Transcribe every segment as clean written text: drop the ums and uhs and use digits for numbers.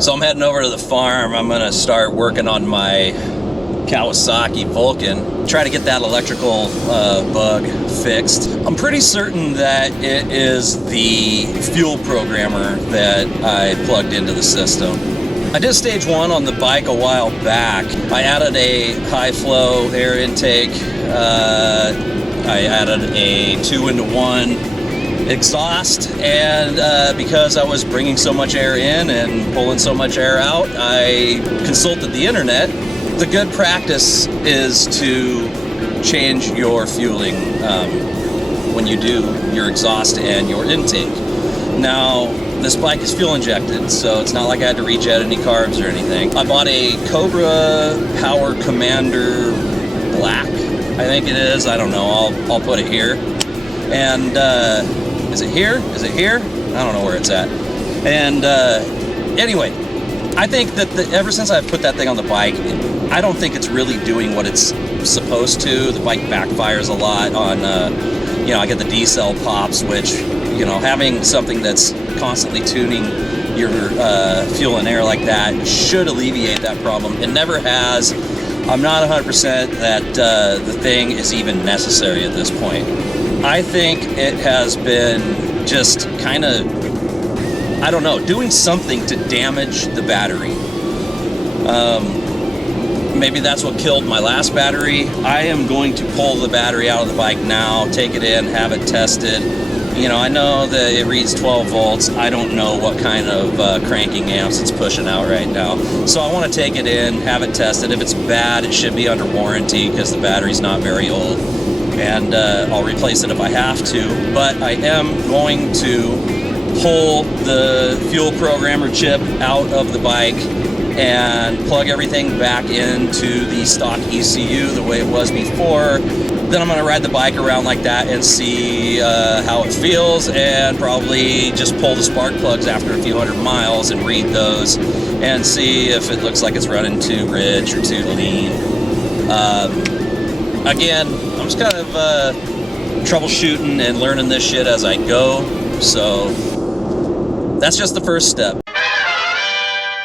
So I'm heading over to the farm. I'm gonna start working on my Kawasaki Vulcan, try to get that electrical bug fixed. I'm pretty certain that it is the fuel programmer that I plugged into the system. I did stage 1 on the bike a while back. I added a high flow air intake. I added a 2-into-1 exhaust, and because I was bringing so much air in and pulling so much air out, I consulted the internet. The good practice is to change your fueling when you do your exhaust and your intake. Now, this bike is fuel injected, so it's not like I had to rejet any carbs or anything. I bought a Cobra Powrpro Commander Black, I think it is. I don't know. I'll put it here. And is it here? Is it here? I don't know where it's at. And anyway, I think that ever since I've put that thing on the bike, I don't think it's really doing what it's supposed to. The bike backfires a lot on, you know, I get the D-cell pops, which, you know, having something that's constantly tuning your fuel and air like that should alleviate that problem. It never has. I'm not 100% that the thing is even necessary at this point. I think it has been just kind of, I don't know, doing something to damage the battery. Maybe that's what killed my last battery. I am going to pull the battery out of the bike now, take it in, have it tested. You know, I know that it reads 12 volts. I don't know what kind of cranking amps it's pushing out right now. So I want to take it in, have it tested. If it's bad, it should be under warranty because the battery's not very old. And I'll replace it if I have to. But I am going to pull the fuel programmer chip out of the bike and plug everything back into the stock ECU the way it was before. Then I'm going to ride the bike around like that and see how it feels, and probably just pull the spark plugs after a few hundred miles and read those and see if it looks like it's running too rich or too lean. Again, I'm just kind of troubleshooting and learning this shit as I go, so that's just the first step.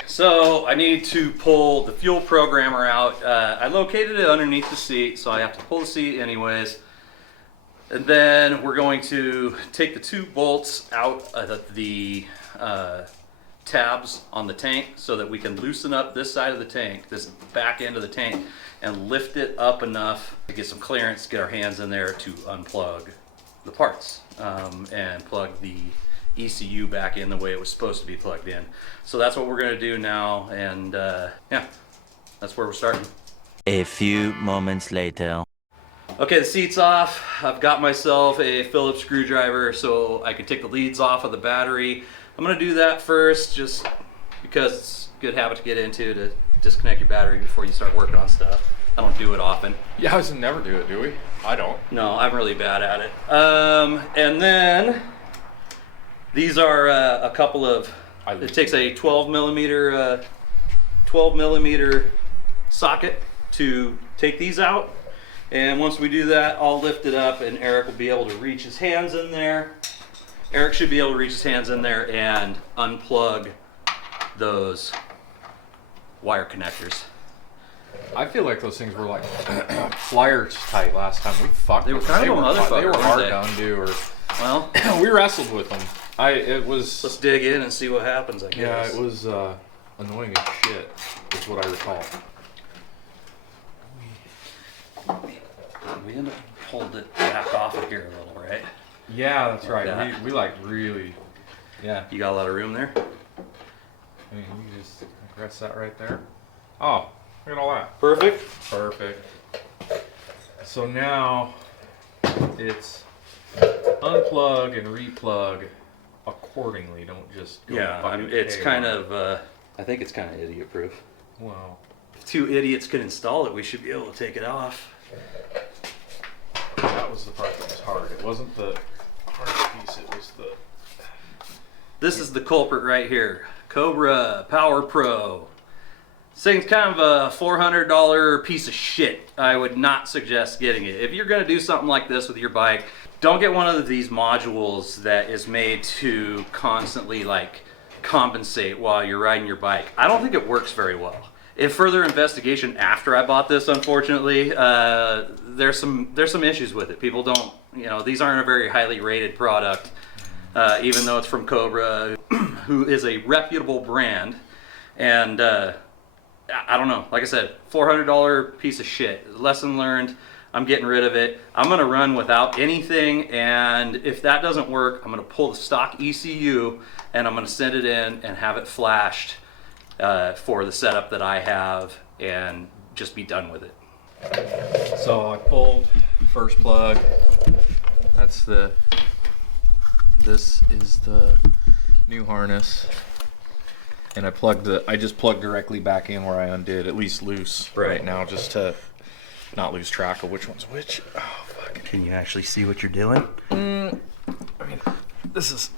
So I need to pull the fuel programmer out. I located it underneath the seat, so I have to pull the seat anyways. And then we're going to take the 2 bolts out of the tabs on the tank so that we can loosen up this side of the tank, this back end of the tank, and lift it up enough to get some clearance, get our hands in there to unplug the parts and plug the ECU back in the way it was supposed to be plugged in. So that's what we're going to do now, and yeah, that's where we're starting. A few moments later. Okay, the seat's off. I've got myself a Phillips screwdriver so I can take the leads off of the battery. I'm going to do that first just because it's a good habit to get into, to disconnect your battery before you start working on stuff. I don't do it often. Yeah, I would never do it, do we? I don't. No, I'm really bad at it. And then these are a couple of, it takes a 12 millimeter socket to take these out. And once we do that, I'll lift it up and Eric will be able to reach his hands in there. Eric should be able to reach his hands in there and unplug those wire connectors. I feel like those things were like pliers tight last time. We fucked. They were kind of a motherfucker. They were hard to undo. Or well, we wrestled with them. It was. Let's dig in and see what happens. I guess. Yeah, it was annoying as shit. Is what I recall. We ended up pulled it back off of here a little, right? Yeah, that's Like right. that. We like really. Yeah. You got a lot of room there. I mean, you just rest that right there. Oh, look at all that. Perfect. Perfect. So now it's unplug and replug accordingly. Don't just go. Yeah, I mean, it's kind of. I think it's kind of idiot proof. Well, If 2 idiots can install it, we should be able to take it off. that was the part that was hard. It wasn't the hard piece. It was the. This is the culprit right here. Cobra Powrpro. This thing's kind of a $400 piece of shit. I would not suggest getting it. If you're gonna do something like this with your bike, don't get one of these modules that is made to constantly like compensate while you're riding your bike. I don't think it works very well. In further investigation after I bought this, unfortunately, there's some issues with it. People don't, you know, these aren't a very highly rated product, even though it's from Cobra, who is a reputable brand. And I don't know, like I said, $400 piece of shit. Lesson learned. I'm getting rid of it. I'm gonna run without anything, and if that doesn't work, I'm gonna pull the stock ECU and I'm gonna send it in and have it flashed for the setup that I have and just be done with it. So I pulled first plug. This is the new harness. And I just plugged directly back in where I undid, at least loose right now, just to not lose track of which one's which. Oh, fuck. Can you actually see what you're doing? I mean, this is...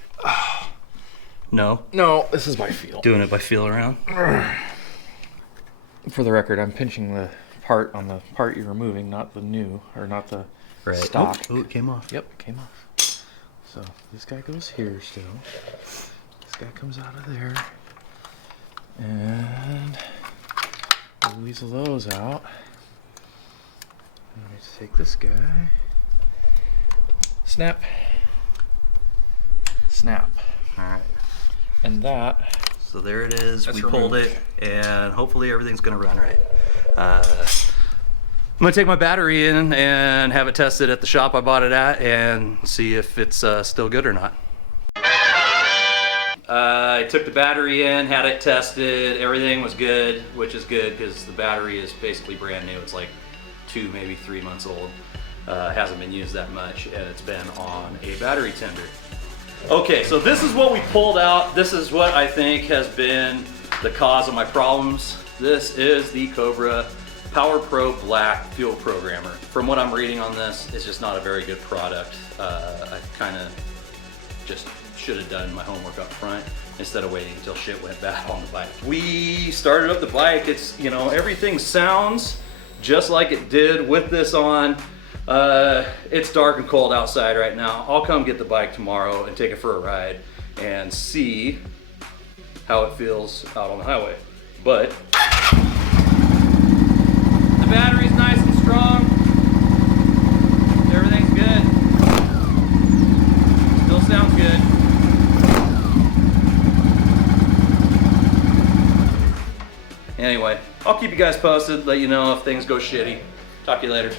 No? No, this is by feel. Doing it by feel around? For the record, I'm pinching the part on the part you're removing, not the new, or not the stock. Oh, it came off. Yep, it came off. So this guy goes here still. This guy comes out of there. And weasel those out. Let me take this guy. Snap. Snap. Alright. And that. So there it is. That's We removed. pulled it, and hopefully everything's gonna run right. I'm gonna take my battery in and have it tested at the shop I bought it at and see if it's still good or not. I took the battery in, had it tested, everything was good, which is good because the battery is basically brand new. It's like 2, maybe 3 months old. Hasn't been used that much, and it's been on a battery tender. Okay, so this is what we pulled out. This is what I think has been the cause of my problems. This is the Cobra Powrpro Black Fuel Programmer. From what I'm reading on this, it's just not a very good product. I kind of just should have done my homework up front instead of waiting until shit went bad on the bike. We started up the bike. It's, you know, everything sounds just like it did with this on. It's dark and cold outside right now. I'll come get the bike tomorrow and take it for a ride and see how it feels out on the highway. But the battery's nice and strong. Everything's good. Still sounds good. Anyway, I'll keep you guys posted, let you know if things go shitty. Talk to you later.